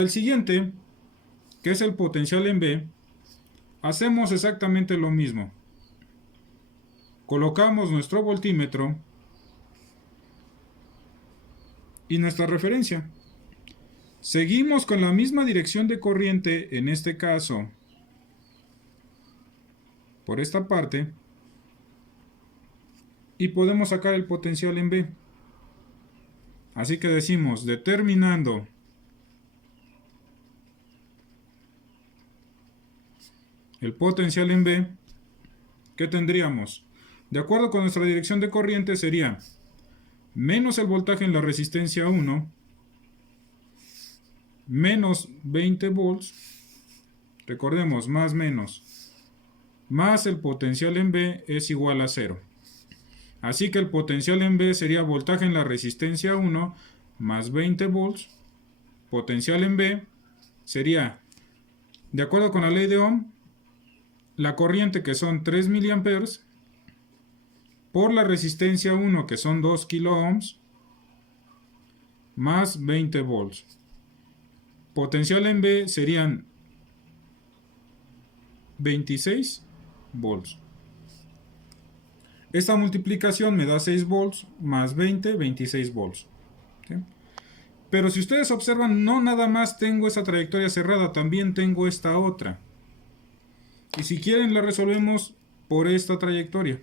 El siguiente, que es el potencial en B, hacemos exactamente lo mismo. Colocamos nuestro voltímetro y nuestra referencia. Seguimos con la misma dirección de corriente, en este caso, por esta parte, y podemos sacar el potencial en B. Así que decimos, determinando el potencial en B, ¿qué tendríamos? De acuerdo con nuestra dirección de corriente sería menos el voltaje en la resistencia 1, menos 20 volts, recordemos, más menos, más el potencial en B es igual a 0. Así que el potencial en B sería voltaje en la resistencia 1 más 20 volts. Potencial en B sería, de acuerdo con la ley de Ohm, la corriente que son 3 miliamperes por la resistencia 1 que son 2 kilo ohms más 20 volts. Potencial en B serían 26 volts. Esta multiplicación me da 6 volts más 20, 26 volts. ¿Sí? Pero si ustedes observan, no nada más tengo esa trayectoria cerrada, también tengo esta otra. Y si quieren la resolvemos por esta trayectoria.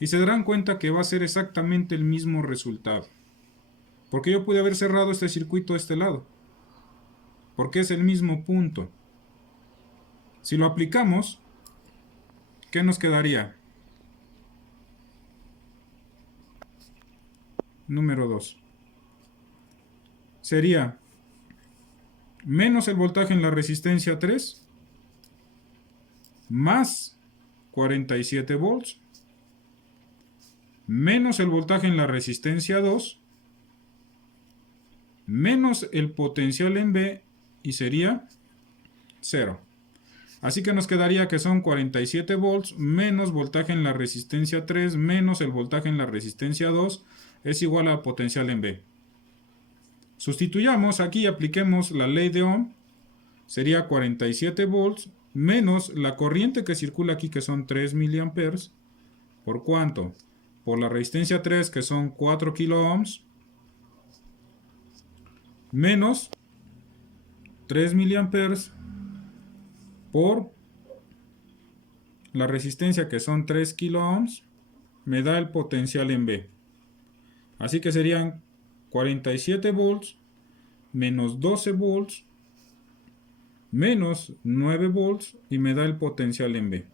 Y se darán cuenta que va a ser exactamente el mismo resultado. Porque yo pude haber cerrado este circuito a este lado. Porque es el mismo punto. Si lo aplicamos, ¿qué nos quedaría? Número 2. Sería menos el voltaje en la resistencia 3 más 47 volts menos el voltaje en la resistencia 2 menos el potencial en B y sería 0. Así que nos quedaría que son 47 volts menos voltaje en la resistencia 3 menos el voltaje en la resistencia 2 es igual a potencial en B. Sustituyamos aquí y apliquemos la ley de Ohm. Sería 47 volts menos la corriente que circula aquí que son 3 miliamperes. ¿Por cuánto? Por la resistencia 3 que son 4 kilo ohms menos 3 miliamperes por la resistencia que son 3 kilo ohms me da el potencial en B. Así que serían 47 volts menos 12 volts menos 9 volts y me da el potencial en B.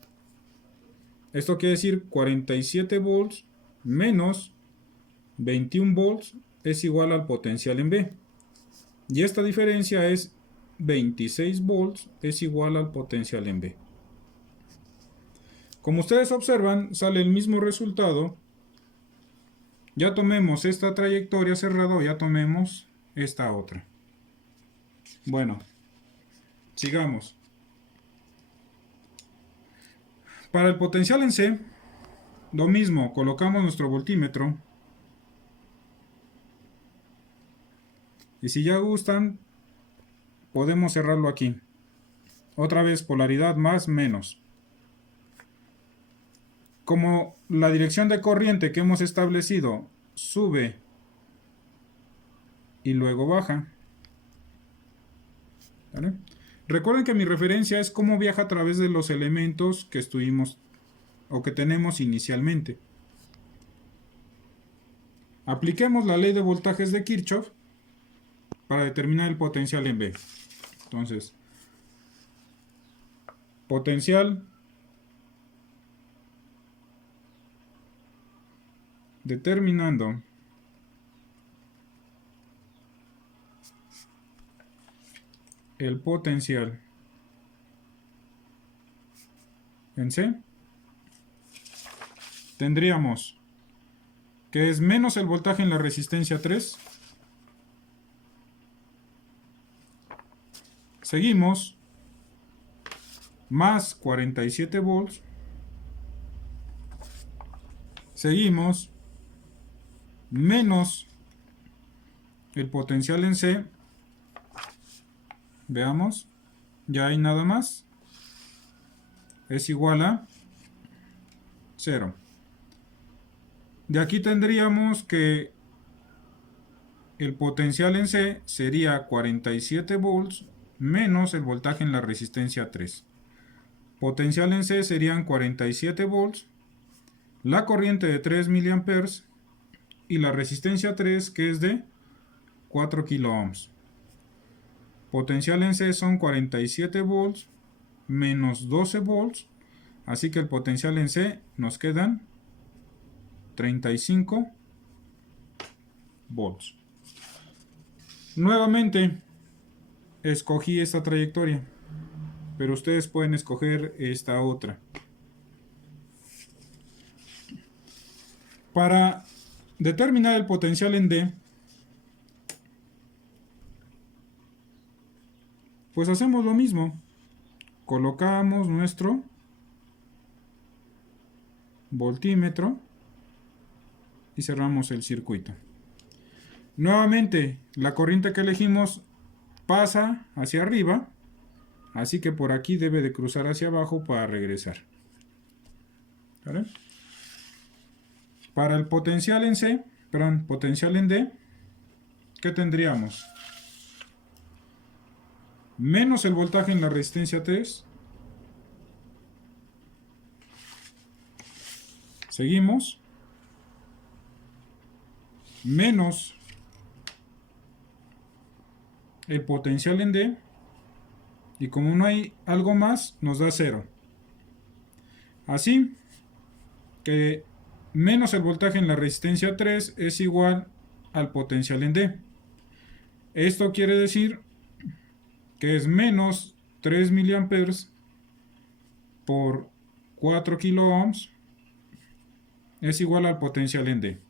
Esto quiere decir 47 volts menos 21 volts es igual al potencial en B. Y esta diferencia es 26 volts es igual al potencial en B. Como ustedes observan, sale el mismo resultado. Ya tomemos esta trayectoria cerrada o ya tomemos esta otra. Bueno, sigamos. Para el potencial en C, lo mismo, colocamos nuestro voltímetro. Y si ya gustan, podemos cerrarlo aquí. Otra vez, polaridad más, menos. Como la dirección de corriente que hemos establecido sube y luego baja. ¿Vale? Recuerden que mi referencia es cómo viaja a través de los elementos que estuvimos o que tenemos inicialmente. Apliquemos la ley de voltajes de Kirchhoff para determinar el potencial en B. Entonces, potencial determinando el potencial en C, tendríamos que es menos el voltaje en la resistencia 3. Seguimos, más 47 volts. Seguimos, menos el potencial en C, Veamos. Ya hay nada más. Es igual a 0. De aquí tendríamos que el potencial en C sería 47 volts menos el voltaje en la resistencia 3. Potencial en C serían 47 volts, la corriente de 3 miliamperes y la resistencia 3 que es de 4 kilo ohms. Potencial en C son 47 volts menos 12 volts, así que el potencial en C nos quedan 35 volts. Nuevamente escogí esta trayectoria, pero ustedes pueden escoger esta otra. Para determinar el potencial en D, pues hacemos lo mismo. Colocamos nuestro voltímetro y cerramos el circuito. Nuevamente, la corriente que elegimos pasa hacia arriba, así que por aquí debe de cruzar hacia abajo para regresar. ¿Vale? Para el potencial en C, perdón, potencial en D, ¿qué tendríamos? Menos el voltaje en la resistencia 3. Seguimos. Menos el potencial en D. Y como no hay algo más, nos da 0. Así que menos el voltaje en la resistencia 3 es igual al potencial en D. Esto quiere decir que es menos 3 miliamperes por 4 kilo ohms es igual al potencial en D.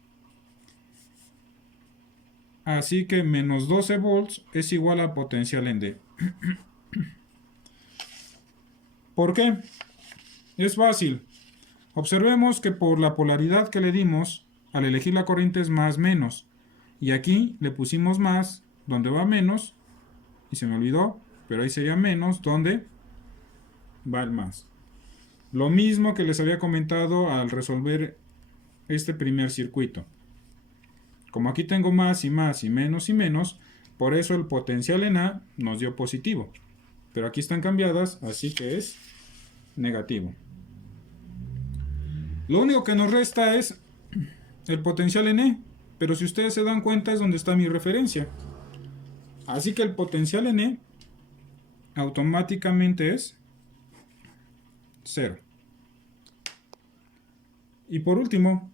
Así que menos 12 volts es igual al potencial en D. ¿Por qué? Es fácil. Observemos que por la polaridad que le dimos, al elegir la corriente es más menos. Y aquí le pusimos más, donde va menos, y se me olvidó, pero ahí sería menos, donde va el más. Lo mismo que les había comentado al resolver este primer circuito. Como aquí tengo más y más y menos, por eso el potencial en A nos dio positivo. Pero aquí están cambiadas, así que es negativo. Lo único que nos resta es el potencial en E, pero si ustedes se dan cuenta es donde está mi referencia. Así que el potencial en E automáticamente es 0. Y por último,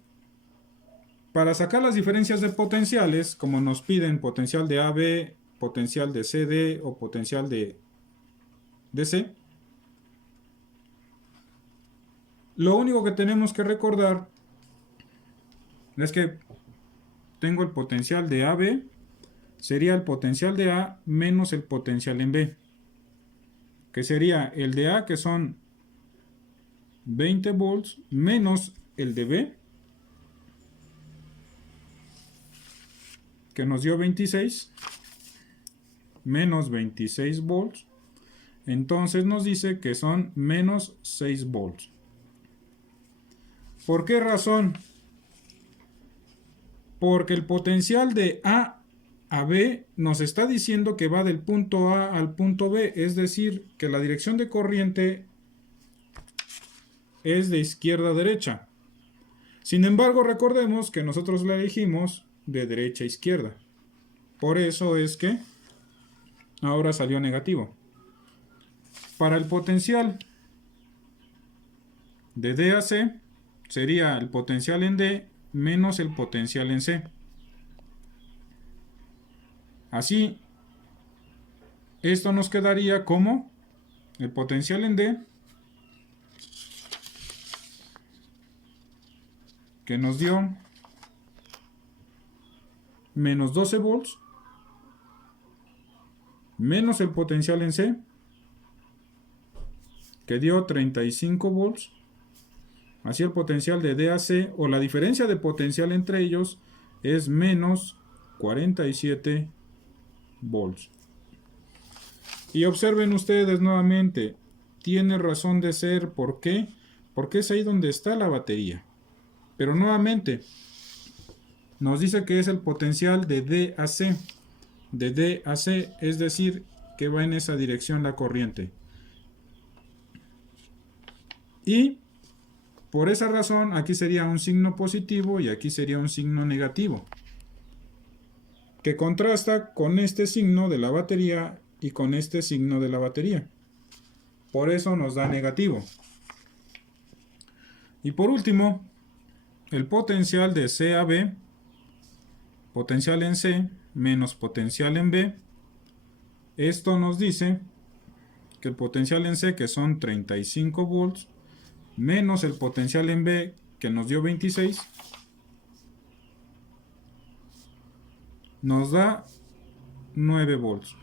para sacar las diferencias de potenciales, como nos piden potencial de AB, potencial de CD o potencial de DC, lo único que tenemos que recordar es que tengo el potencial de AB, sería el potencial de A menos el potencial en B, que sería el de A, que son 20 volts, menos el de B, que nos dio 26, menos 26 volts, entonces nos dice que son menos 6 volts. ¿Por qué razón? Porque el potencial de A a B nos está diciendo que va del punto A al punto B, es decir, que la dirección de corriente es de izquierda a derecha. Sin embargo, recordemos que nosotros la elegimos de derecha a izquierda. Por eso es que ahora salió negativo. Para el potencial de D a C sería el potencial en D menos el potencial en C. Así, esto nos quedaría como el potencial en D, que nos dio menos 12 volts, menos el potencial en C, que dio 35 volts. Así el potencial de D a C, o la diferencia de potencial entre ellos, es menos 47 volts. Y observen ustedes nuevamente, tiene razón de ser, ¿por qué? Porque es ahí donde está la batería. Pero nuevamente, nos dice que es el potencial de D a C. De D a C, es decir, que va en esa dirección la corriente. Y por esa razón, aquí sería un signo positivo y aquí sería un signo negativo, que contrasta con este signo de la batería y con este signo de la batería. Por eso nos da negativo. Y por último, el potencial de C a B, potencial en C menos potencial en B, esto nos dice que el potencial en C, que son 35 volts, menos el potencial en B, que nos dio 26, nos da 9 volts.